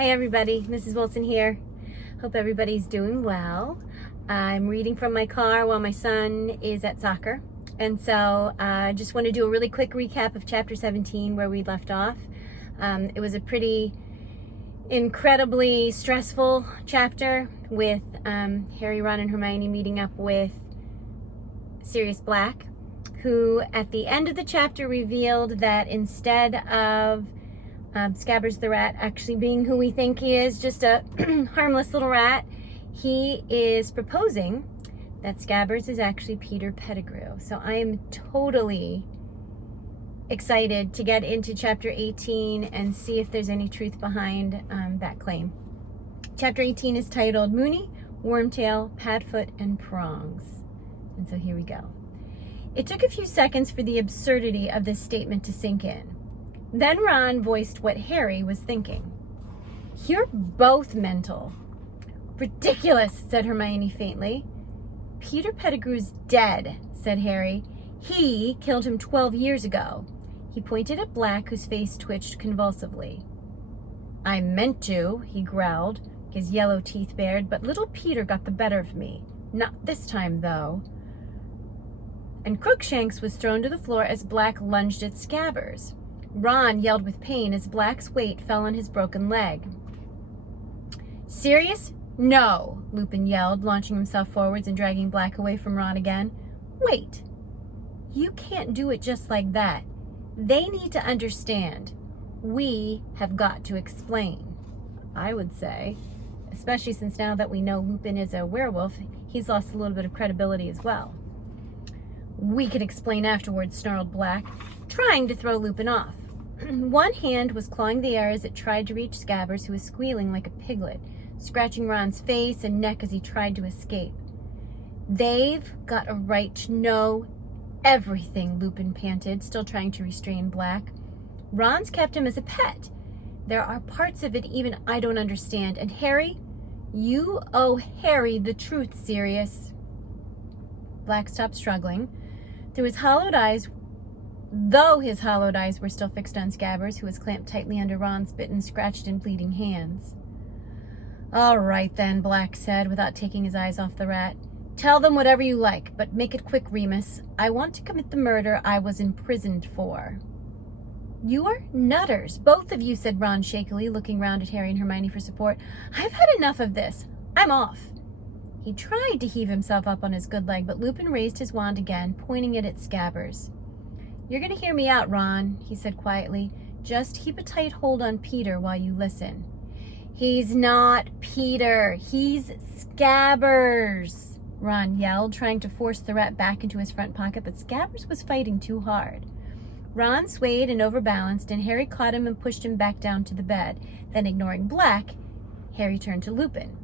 Hey everybody, Mrs. Wilson here. Hope everybody's doing well. I'm reading from my car while my son is at soccer. And so I just want to do a really quick recap of chapter 17 where we left off. It was a pretty incredibly stressful chapter with Harry, Ron, and Hermione meeting up with Sirius Black, who at the end of the chapter revealed that instead of Scabbers the rat actually being who we think he is, just a harmless little rat, he is proposing that Scabbers is actually Peter Pettigrew. So I am totally excited to get into chapter 18 and see if there's any truth behind that claim. Chapter 18 is titled Moony, Wormtail, Padfoot, and Prongs. And so here we go. It took a few seconds for the absurdity of this statement to sink in. Then Ron voiced what Harry was thinking. You're both mental. Ridiculous, said Hermione faintly. Peter Pettigrew's dead, said Harry. He killed him 12 years ago. He pointed at Black, whose face twitched convulsively. I meant to, he growled, his yellow teeth bared, but little Peter got the better of me. Not this time, though. And Crookshanks was thrown to the floor as Black lunged at Scabbers. Ron yelled with pain as Black's weight fell on his broken leg. Sirius? No, Lupin yelled, launching himself forwards and dragging Black away from Ron again. Wait. You can't do it just like that. They need to understand. We have got to explain, I would say. Especially since now that we know Lupin is a werewolf, he's lost a little bit of credibility as well. We can explain afterwards, snarled Black, trying to throw Lupin off. One hand was clawing the air as it tried to reach Scabbers, who was squealing like a piglet, scratching Ron's face and neck as he tried to escape. They've got a right to know everything, Lupin panted, still trying to restrain Black. Ron's kept him as a pet. There are parts of it even I don't understand. And Harry, you owe Harry the truth, Sirius. Black stopped struggling. Through his hollowed eyes, though his hollowed eyes were still fixed on Scabbers, who was clamped tightly under Ron's bitten, scratched, and bleeding hands. All right, then, Black said, without taking his eyes off the rat. Tell them whatever you like, but make it quick, Remus. I want to commit the murder I was imprisoned for. You are nutters, both of you, said Ron shakily, looking round at Harry and Hermione for support. I've had enough of this. I'm off. He tried to heave himself up on his good leg, but Lupin raised his wand again, pointing it at Scabbers. You're going to hear me out, Ron, he said quietly. Just keep a tight hold on Peter while you listen. He's not Peter. He's Scabbers, Ron yelled, trying to force the rat back into his front pocket, but Scabbers was fighting too hard. Ron swayed and overbalanced, and Harry caught him and pushed him back down to the bed. Then, ignoring Black, Harry turned to Lupin.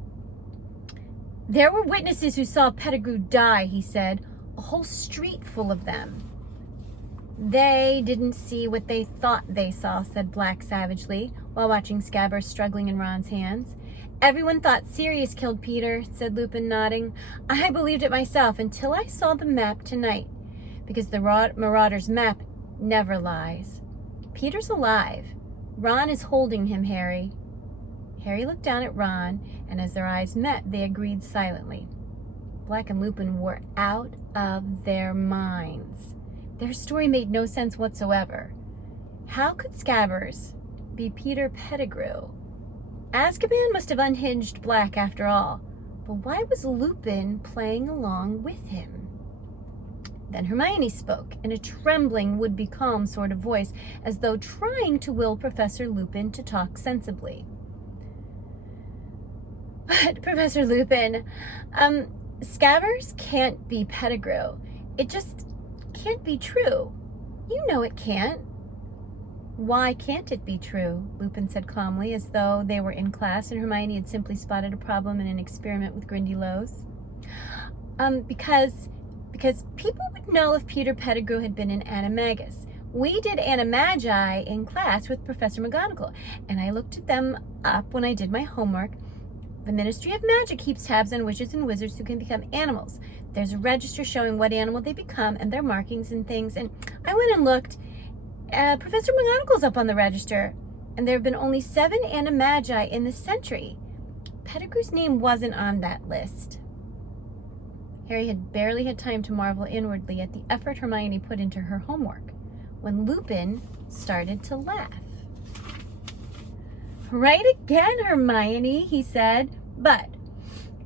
There were witnesses who saw Pettigrew die, he said. A whole street full of them. They didn't see what they thought they saw, said Black savagely, while watching Scabbers struggling in Ron's hands. Everyone thought Sirius killed Peter, said Lupin, nodding. I believed it myself until I saw the map tonight, because the Marauder's map never lies. Peter's alive. Ron is holding him, Harry. Harry looked down at Ron, and as their eyes met, they agreed silently. Black and Lupin were out of their minds. Their story made no sense whatsoever. How could Scabbers be Peter Pettigrew? Azkaban must have unhinged Black after all, but why was Lupin playing along with him? Then Hermione spoke, in a trembling, would-be calm sort of voice, as though trying to will Professor Lupin to talk sensibly. But, Professor Lupin, Scabbers can't be Pettigrew. It just can't be true. You know it can't. Why can't it be true? Lupin said calmly, as though they were in class and Hermione had simply spotted a problem in an experiment with Grindylows. Because people would know if Peter Pettigrew had been an animagus. We did animagi in class with Professor McGonagall, and I looked them up when I did my homework. The Ministry of Magic keeps tabs on witches and wizards who can become animals. There's a register showing what animal they become and their markings and things, and I went and looked. Professor McGonagall's up on the register. and there have been only 7 animagi in the century. Pettigrew's name wasn't on that list. Harry had barely had time to marvel inwardly at the effort Hermione put into her homework when Lupin started to laugh. "Right again, Hermione," he said, "but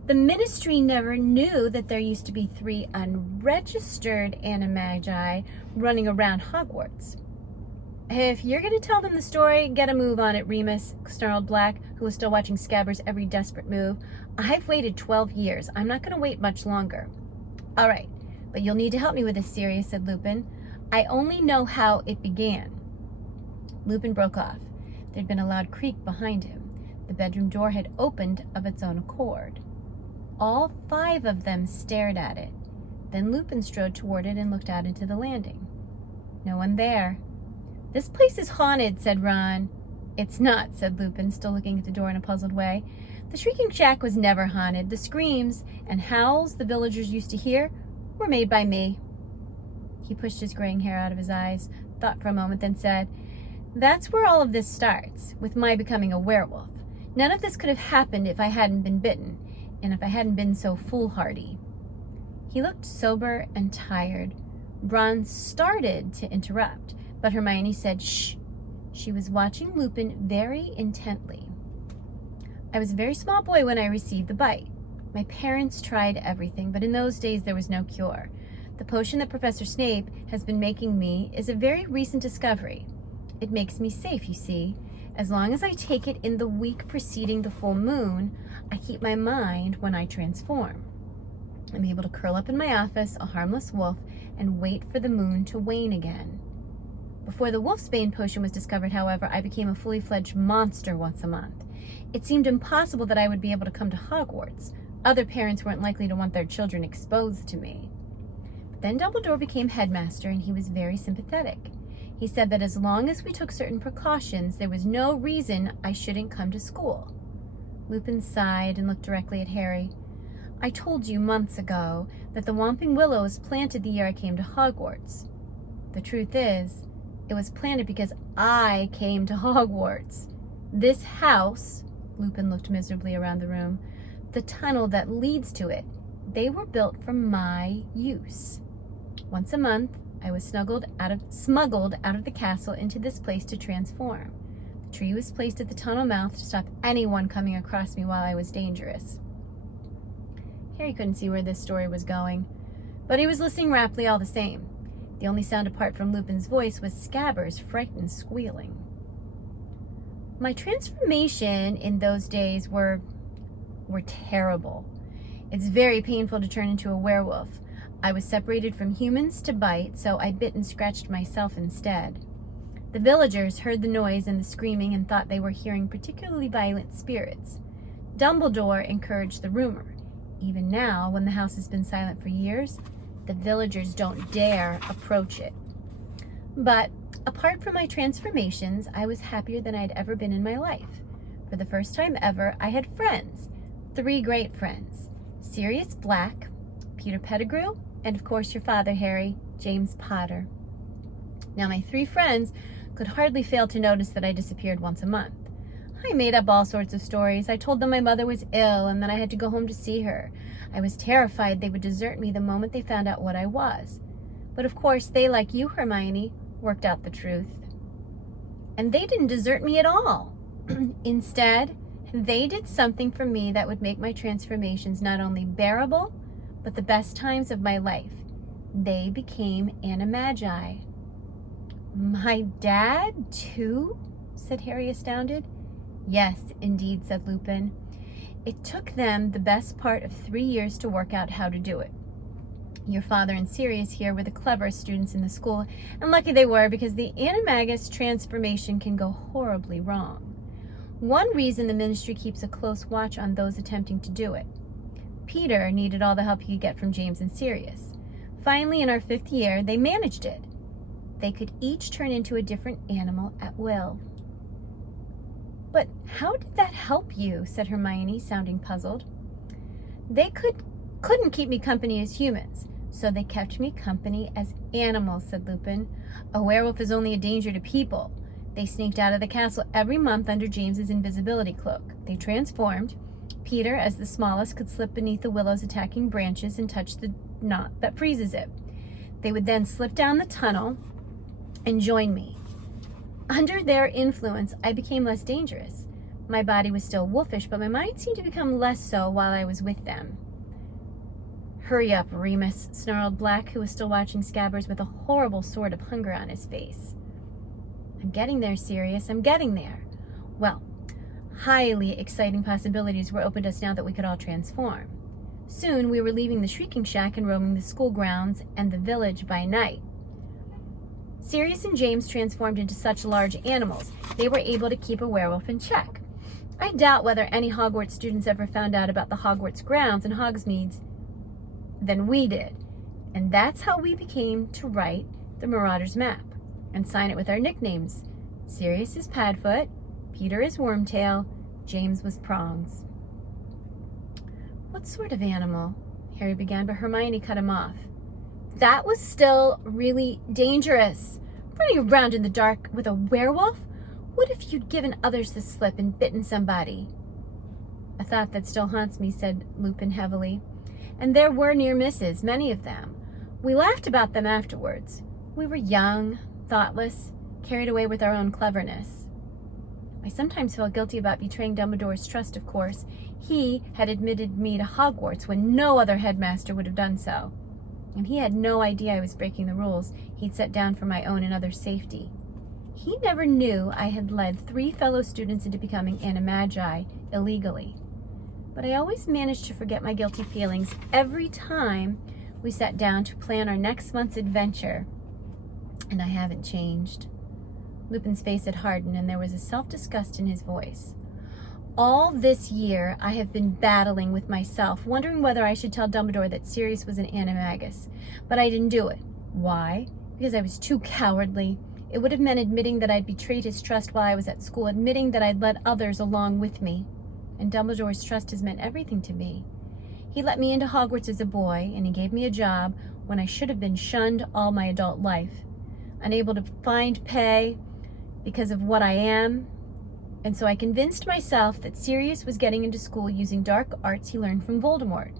the Ministry never knew that there used to be 3 unregistered animagi running around Hogwarts." "If you're going to tell them the story, get a move on it, Remus," snarled Black, who was still watching Scabbers' every desperate move. "I've waited 12 years. I'm not going to wait much longer." "All right, but you'll need to help me with this, Sirius," said Lupin. "I only know how it began." Lupin broke off. There'd been a loud creak behind him. The bedroom door had opened of its own accord. All 5 of them stared at it. Then Lupin strode toward it and looked out into the landing. No one there. "This place is haunted," said Ron. "It's not," said Lupin, still looking at the door in a puzzled way. "The Shrieking Shack was never haunted. The screams and howls the villagers used to hear were made by me." He pushed his graying hair out of his eyes, thought for a moment, then said, "That's where all of this starts, with my becoming a werewolf. None of this could have happened if I hadn't been bitten, and if I hadn't been so foolhardy." He looked sober and tired. Ron started to interrupt, but Hermione said, "Shh." She was watching Lupin very intently. "I was a very small boy when I received the bite. My parents tried everything, but in those days there was no cure. The potion that Professor Snape has been making me is a very recent discovery. It makes me safe, you see. As long as I take it in the week preceding the full moon, I keep my mind when I transform. I'm able to curl up in my office, a harmless wolf, and wait for the moon to wane again. Before the wolfsbane potion was discovered, however, I became a fully fledged monster once a month. It seemed impossible that I would be able to come to Hogwarts. Other parents weren't likely to want their children exposed to me. But then Dumbledore became headmaster, and he was very sympathetic. He said that as long as we took certain precautions, there was no reason I shouldn't come to school." Lupin sighed and looked directly at Harry. "I told you months ago that the Whomping Willow was planted the year I came to Hogwarts. The truth is, it was planted because I came to Hogwarts. This house," Lupin looked miserably around the room, "the tunnel that leads to it, they were built for my use. Once a month, I was smuggled out of the castle into this place to transform. The tree was placed at the tunnel mouth to stop anyone coming across me while I was dangerous." Harry couldn't see where this story was going, but he was listening raptly all the same. The only sound apart from Lupin's voice was Scabbers' frightened squealing. "My transformation in those days were terrible. It's very painful to turn into a werewolf. I was separated from humans to bite, so I bit and scratched myself instead. The villagers heard the noise and the screaming and thought they were hearing particularly violent spirits. Dumbledore encouraged the rumor. Even now, when the house has been silent for years, the villagers don't dare approach it. But apart from my transformations, I was happier than I'd ever been in my life. For the first time ever, I had friends. 3 great friends. Sirius Black, Peter Pettigrew, and of course your father, Harry, James Potter. Now my 3 friends could hardly fail to notice that I disappeared once a month. I made up all sorts of stories. I told them my mother was ill and that I had to go home to see her. I was terrified they would desert me the moment they found out what I was. But of course they, like you, Hermione, worked out the truth. And they didn't desert me at all. Instead, they did something for me that would make my transformations not only bearable, but the best times of my life. They became animagi." "My dad, too?" said Harry, astounded. "Yes, indeed," said Lupin. "It took them the best part of 3 years to work out how to do it. Your father and Sirius here were the cleverest students in the school, and lucky they were, because the animagus transformation can go horribly wrong. One reason the Ministry keeps a close watch on those attempting to do it. Peter needed all the help he could get from James and Sirius. Finally, in our 5th year, they managed it. They could each turn into a different animal at will." "But how did that help you?" said Hermione, sounding puzzled. "They couldn't keep me company as humans, so they kept me company as animals," said Lupin. "A werewolf is only a danger to people. They sneaked out of the castle every month under James's invisibility cloak. They transformed. Peter, as the smallest, could slip beneath the willow's attacking branches and touch the knot that freezes it. They would then slip down the tunnel and join me. Under their influence, I became less dangerous. My body was still wolfish, but my mind seemed to become less so while I was with them. "Hurry up, Remus," snarled Black, who was still watching Scabbers with a horrible sort of hunger on his face. "I'm getting there, Sirius. I'm getting there." Well, highly exciting possibilities were opened us now that we could all transform. Soon we were leaving the Shrieking Shack and roaming the school grounds and the village by night. Sirius and James transformed into such large animals, they were able to keep a werewolf in check. I doubt whether any Hogwarts students ever found out about the Hogwarts grounds and Hogsmeade than we did. And that's how we became to write the Marauders map and sign it with our nicknames. Sirius is Padfoot, Peter is Wormtail, James was Prongs. "What sort of animal?" Harry began, but Hermione cut him off. "That was still really dangerous. Running around in the dark with a werewolf? What if you'd given others the slip and bitten somebody?" "A thought that still haunts me," said Lupin heavily. "And there were near misses, many of them. We laughed about them afterwards. We were young, thoughtless, carried away with our own cleverness. I sometimes felt guilty about betraying Dumbledore's trust, of course. He had admitted me to Hogwarts when no other headmaster would have done so. And he had no idea I was breaking the rules he'd set down for my own and others' safety. He never knew I had led 3 fellow students into becoming animagi illegally. But I always managed to forget my guilty feelings every time we sat down to plan our next month's adventure. And I haven't changed." Lupin's face had hardened, and there was a self-disgust in his voice. "All this year, I have been battling with myself, wondering whether I should tell Dumbledore that Sirius was an animagus. But I didn't do it. Why? Because I was too cowardly. It would have meant admitting that I'd betrayed his trust while I was at school, admitting that I'd led others along with me. And Dumbledore's trust has meant everything to me. He let me into Hogwarts as a boy, and he gave me a job when I should have been shunned all my adult life. Unable to find pay because of what I am. And so I convinced myself that Sirius was getting into school using dark arts he learned from Voldemort.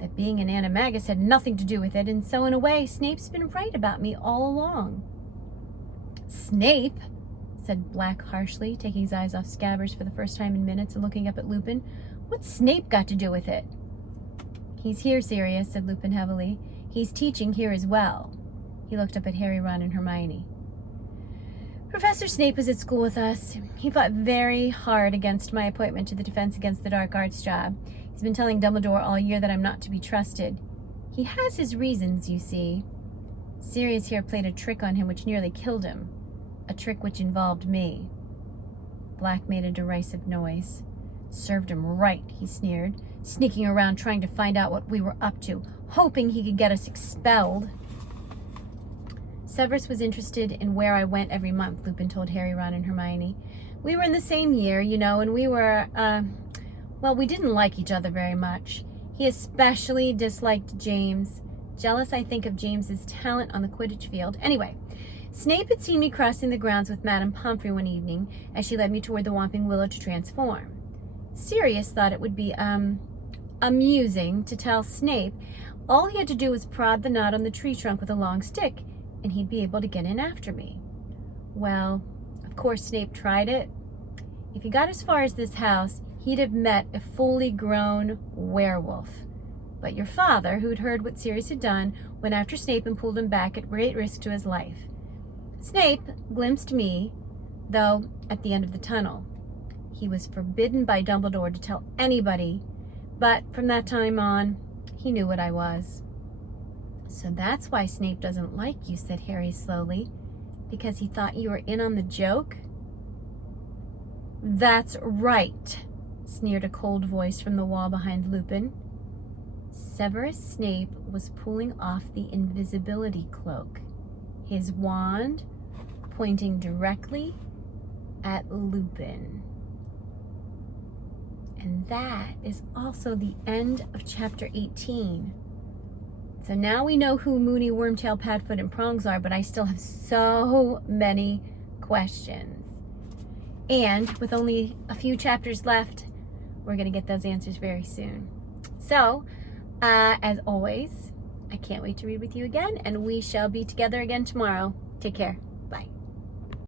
That being an animagus had nothing to do with it, and so in a way, Snape's been right about me all along." "Snape?" said Black harshly, taking his eyes off Scabbers for the first time in minutes and looking up at Lupin. "What's Snape got to do with it?" "He's here, Sirius," said Lupin heavily. "He's teaching here as well." He looked up at Harry, Ron, and Hermione. "Professor Snape was at school with us. He fought very hard against my appointment to the Defense Against the Dark Arts job. He's been telling Dumbledore all year that I'm not to be trusted. He has his reasons, you see. Sirius here played a trick on him which nearly killed him. A trick which involved me." Black made a derisive noise. "Served him right," he sneered, "sneaking around trying to find out what we were up to, hoping he could get us expelled." "Severus was interested in where I went every month," Lupin told Harry, Ron, and Hermione. "We were in the same year, you know, and we were, well, we didn't like each other very much. He especially disliked James. Jealous, I think, of James's talent on the Quidditch field. Anyway, Snape had seen me crossing the grounds with Madame Pomfrey one evening as she led me toward the Whomping Willow to transform. Sirius thought it would be, amusing to tell Snape all he had to do was prod the knot on the tree trunk with a long stick, and he'd be able to get in after me. Well, of course Snape tried it. If he got as far as this house, he'd have met a fully grown werewolf. But your father, who'd heard what Sirius had done, went after Snape and pulled him back at great risk to his life. Snape glimpsed me, though, at the end of the tunnel. He was forbidden by Dumbledore to tell anybody, but from that time on, he knew what I was." "So that's why Snape doesn't like you," said Harry slowly. "Because he thought you were in on the joke?" "That's right," sneered a cold voice from the wall behind Lupin. Severus Snape was pulling off the invisibility cloak, his wand pointing directly at Lupin. And that is also the end of chapter 18. So now we know who Moony, Wormtail, Padfoot, and Prongs are, but I still have so many questions. And with only a few chapters left, we're going to get those answers very soon. So, as always, I can't wait to read with you again, and we shall be together again tomorrow. Take care.